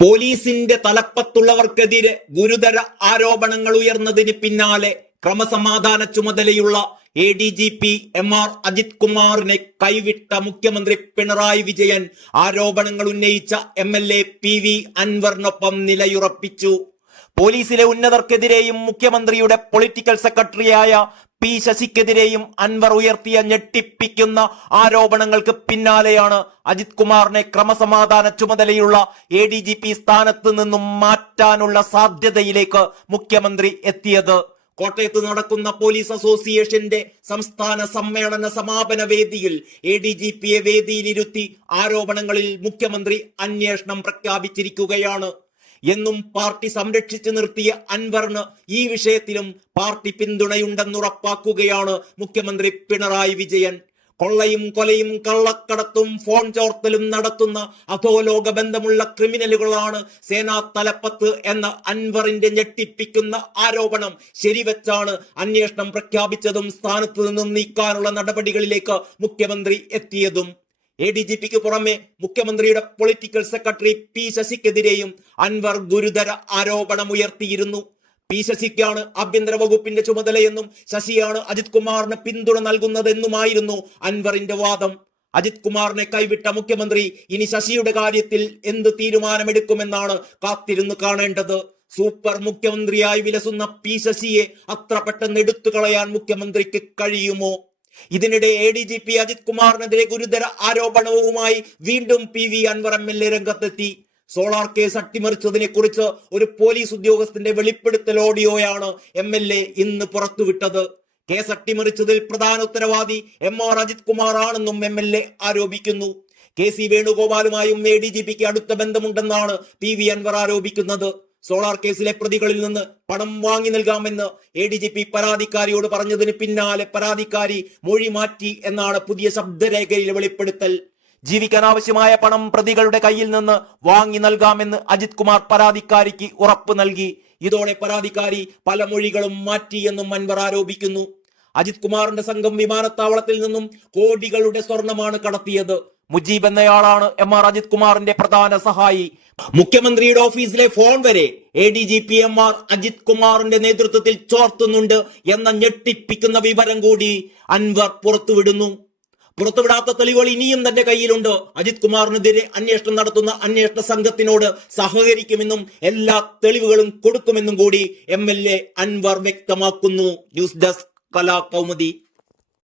പോലീസിന്റെ തലപ്പത്തുള്ളവർക്കെതിരെ ഗുരുതര ആരോപണങ്ങൾ ഉയർന്നതിന് പിന്നാലെ ക്രമസമാധാന ചുമതലയുള്ള ADGP MR അജിത് കുമാറിനെ കൈവിട്ട മുഖ്യമന്ത്രി പിണറായി വിജയൻ ആരോപണങ്ങൾ ഉന്നയിച്ച MLA PV അൻവറിനൊപ്പം നിലയുറപ്പിച്ചു. പോലീസിലെ ഉന്നതർക്കെതിരെയും മുഖ്യമന്ത്രിയുടെ പൊളിറ്റിക്കൽ സെക്രട്ടറിയായ P ശശിക്കെതിരെയും അൻവർ ഉയർത്തിയ ഞെട്ടിപ്പിക്കുന്ന ആരോപണങ്ങൾക്ക് പിന്നാലെയാണ് അജിത് കുമാറിനെ ക്രമസമാധാന ചുമതലയുള്ള ADGP സ്ഥാനത്ത് നിന്നും മാറ്റാനുള്ള സാധ്യതയിലേക്ക് മുഖ്യമന്ത്രി എത്തിയത്. കോട്ടയത്ത് നടക്കുന്ന പോലീസ് അസോസിയേഷന്റെ സംസ്ഥാന സമ്മേളന സമാപന വേദിയിൽ ADGPയെ വേദിയിലിരുത്തി ആരോപണങ്ങളിൽ മുഖ്യമന്ത്രി അന്വേഷണം പ്രഖ്യാപിച്ചിരിക്കുകയാണ്. എന്നും പാർട്ടി സംരക്ഷിച്ചു നിർത്തിയ അൻവറിന് ഈ വിഷയത്തിലും പാർട്ടി പിന്തുണയുണ്ടെന്നുറപ്പാക്കുകയാണ് മുഖ്യമന്ത്രി പിണറായി വിജയൻ. കൊള്ളയും കൊലയും കള്ളക്കടത്തും ഫോൺ ചോർത്തലും നടത്തുന്ന അധോലോക ബന്ധമുള്ള ക്രിമിനലുകളാണ് സേനാ തലപ്പത്ത് എന്ന അൻവറിന്റെ ഞെട്ടിപ്പിക്കുന്ന ആരോപണം ശരിവെച്ചാണ് അന്വേഷണം പ്രഖ്യാപിച്ചതും സ്ഥാനത്ത് നിന്നും നീക്കാനുള്ള നടപടികളിലേക്ക് മുഖ്യമന്ത്രി എത്തിയതും. ADGPക്ക് പുറമെ മുഖ്യമന്ത്രിയുടെ പൊളിറ്റിക്കൽ സെക്രട്ടറി P ശശിക്കെതിരെയും അൻവർ ഗുരുതര ആരോപണമുയർത്തിയിരുന്നു. P ശശിക്കാണ് ആഭ്യന്തര വകുപ്പിന്റെ ചുമതലയെന്നും ശശിയാണ് അജിത് കുമാറിന് പിന്തുണ നൽകുന്നതെന്നുമായിരുന്നു അൻവറിന്റെ വാദം. അജിത് കുമാറിനെ കൈവിട്ട മുഖ്യമന്ത്രി ഇനി ശശിയുടെ കാര്യത്തിൽ എന്ത് തീരുമാനമെടുക്കുമെന്നാണ് കാത്തിരുന്നു കാണേണ്ടത്. സൂപ്പർ മുഖ്യമന്ത്രിയായി വിലസുന്ന P ശശിയെ അത്ര പെട്ടെന്ന് എടുത്തു കളയാൻ മുഖ്യമന്ത്രിക്ക് കഴിയുമോ? ഇതിനിടെ ADGP അജിത് കുമാറിനെതിരെ ഗുരുതര ആരോപണവുമായി വീണ്ടും PV അൻവർ MLA രംഗത്തെത്തി. സോളാർ കേസ് അട്ടിമറിച്ചതിനെ കുറിച്ച് ഒരു പോലീസ് ഉദ്യോഗസ്ഥന്റെ വെളിപ്പെടുത്തൽ ഓഡിയോയാണ് MLA ഇന്ന് പുറത്തുവിട്ടത്. കേസ് അട്ടിമറിച്ചതിൽ പ്രധാന ഉത്തരവാദി MR അജിത് കുമാർ ആണെന്നും MLA ആരോപിക്കുന്നു. KC വേണുഗോപാലുമായും ADGPക്ക് അടുത്ത ബന്ധമുണ്ടെന്നാണ് PV അൻവർ ആരോപിക്കുന്നത്. സോളാർ കേസിലെ പ്രതികളിൽ നിന്ന് പണം വാങ്ങി നൽകാമെന്ന് ADGP പരാതിക്കാരിയോട് പറഞ്ഞതിന് പിന്നാലെ പരാതിക്കാരി മൊഴി മാറ്റി എന്നാണ് പുതിയ ശബ്ദരേഖയിലെ വെളിപ്പെടുത്തൽ. ജീവിക്കാൻ ആവശ്യമായ പണം പ്രതികളുടെ കയ്യിൽ നിന്ന് വാങ്ങി നൽകാമെന്ന് അജിത് കുമാർ പരാതിക്കാരിക്ക് ഉറപ്പ് നൽകി. ഇതോടെ പരാതിക്കാരി പല മൊഴികളും മാറ്റിയെന്നും അൻവർ ആരോപിക്കുന്നു. അജിത് കുമാറിന്റെ സംഘം വിമാനത്താവളത്തിൽ നിന്നും കോടികളുടെ സ്വർണമാണ് കടത്തിയത്. മുജീബ് എന്നയാളാണ് MR അജിത് കുമാറിന്റെ പ്രധാന സഹായി. മുഖ്യമന്ത്രിയുടെ ഓഫീസിലെ ഫോൺ വരെ ADGP MR അജിത് കുമാറിന്റെ നേതൃത്വത്തിൽ ചോർത്തുന്നുണ്ട് എന്ന ഞെട്ടിപ്പിക്കുന്ന വിവരം കൂടി അൻവർ പുറത്തുവിടാത്ത തെളിവുകൾ ഇനിയും തന്റെ കയ്യിലുണ്ട്. അജിത് കുമാറിനെതിരെ അന്വേഷണം നടത്തുന്ന അന്വേഷണ സംഘത്തിനോട് സഹകരിക്കുമെന്നും എല്ലാ തെളിവുകളും കൊടുക്കുമെന്നും കൂടി MLA അൻവർ വ്യക്തമാക്കുന്നു. News desk Kalakaumudi.